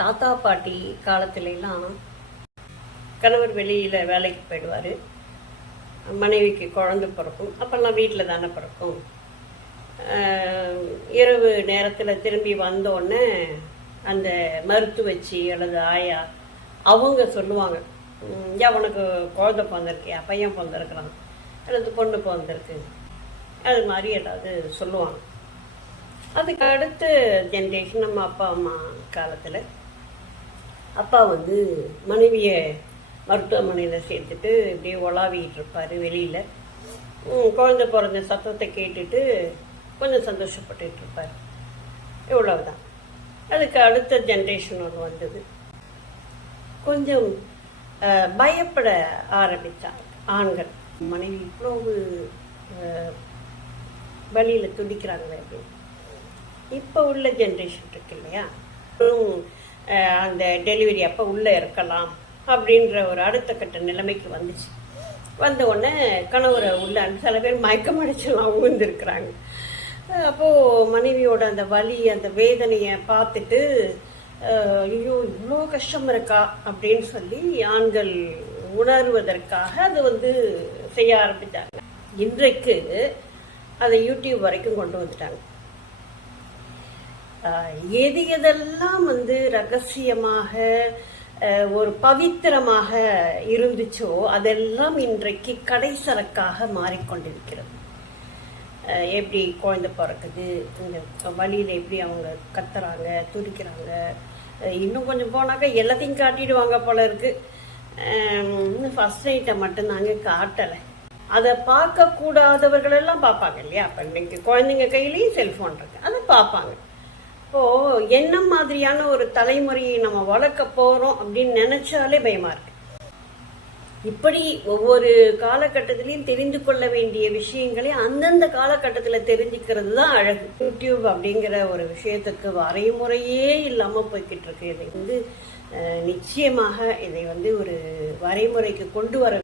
தாத்தா பாட்டி காலத்துலலாம் கணவர் வெளியில் வேலைக்கு போயிடுவார். மனைவிக்கு குழந்தை பிறக்கும். அப்போல்லாம் வீட்டில் தானே பிறக்கும். இரவு நேரத்தில் திரும்பி வந்தோடனே அந்த மருத்துவச்சி அல்லது ஆயா அவங்க சொல்லுவாங்க, உனக்கு குழந்தை பிறந்திருக்கியா, பையன் பிறந்திருக்கிறான் அல்லது பொண்ணு பிறந்திருக்கு, அது மாதிரி ஏதாவது சொல்லுவாங்க. அதுக்கு அடுத்த ஜென்ரேஷன் நம்ம அப்பா அம்மா காலத்தில் அப்பா மனைவியை மருத்துவமனையில் சேர்த்துட்டு இப்படியே உலாவிட்டு இருப்பார் வெளியில். குழந்தை பிறந்த சத்தத்தை கேட்டுட்டு கொஞ்சம் சந்தோஷப்பட்டுட்டு இருப்பார். இவ்வளவுதான். அதுக்கு அடுத்த ஜென்ரேஷன் ஒன்று வந்தது. கொஞ்சம் பயப்பட ஆரம்பித்தாங்க ஆண்கள். மனைவி இவ்வளவு வழியில் துடிக்கிறாங்களே அப்படின்னு. இப்போ உள்ள ஜென்ரேஷன் இருக்கு இல்லையா, அந்த டெலிவரி அப்போ உள்ளே இருக்கலாம் அப்படின்ற ஒரு அடுத்த கட்ட நிலைமைக்கு வந்துச்சு. வந்த உடனே கணவரை உள்ள சில பேர் மயக்கம் அடிச்செல்லாம் ஊழ்ந்துருக்குறாங்க. அப்போது மனைவியோட அந்த வலி அந்த வேதனையை பார்த்துட்டு ஐயோ இவ்வளோ கஷ்டம் இருக்கா அப்படின்னு சொல்லி ஆண்கள் உணர்வதற்காக அது செய்ய ஆரம்பித்தாங்க. இன்றைக்கு அதை யூடியூப் வரைக்கும் கொண்டு வந்துட்டாங்க. எதெல்லாம் ரகசியமாக ஒரு பவித்திரமாக இருந்துச்சோ அதெல்லாம் இன்றைக்கு கடைசரக்காக மாறிக்கொண்டிருக்கிறது. எப்படி குழந்தை பிறக்குது, இந்த வழியில் எப்படி அவங்க கத்துறாங்க, துடிக்கிறாங்க, இன்னும் கொஞ்சம் போனாக்கா எல்லாத்தையும் காட்டிடுவாங்க போல இருக்கு. இன்னும் ஃபர்ஸ்ட் நைட்டை மட்டும்தாங்க காட்டலை. அதை பார்க்கக்கூடாதவர்கள் எல்லாம் பார்ப்பாங்க இல்லையா. அப்போ இன்னைக்கு குழந்தைங்க கையிலையும் செல்ஃபோன் இருக்கு, அதை பார்ப்பாங்க. இப்போது என்ன மாதிரியான ஒரு தலைமுறையை நம்ம வளர்க்க போகிறோம் அப்படின்னு நினச்சாலே பயமாக இருக்கு. இப்படி ஒவ்வொரு காலகட்டத்திலையும் தெரிந்து கொள்ள வேண்டிய விஷயங்களை அந்தந்த காலகட்டத்தில் தெரிஞ்சுக்கிறது தான் அழகு. யூடியூப் அப்படிங்கிற ஒரு விஷயத்துக்கு வரைமுறையே இல்லாமல் போய்கிட்டு இருக்கு. இதை நிச்சயமாக இதை ஒரு வரைமுறைக்கு கொண்டு வர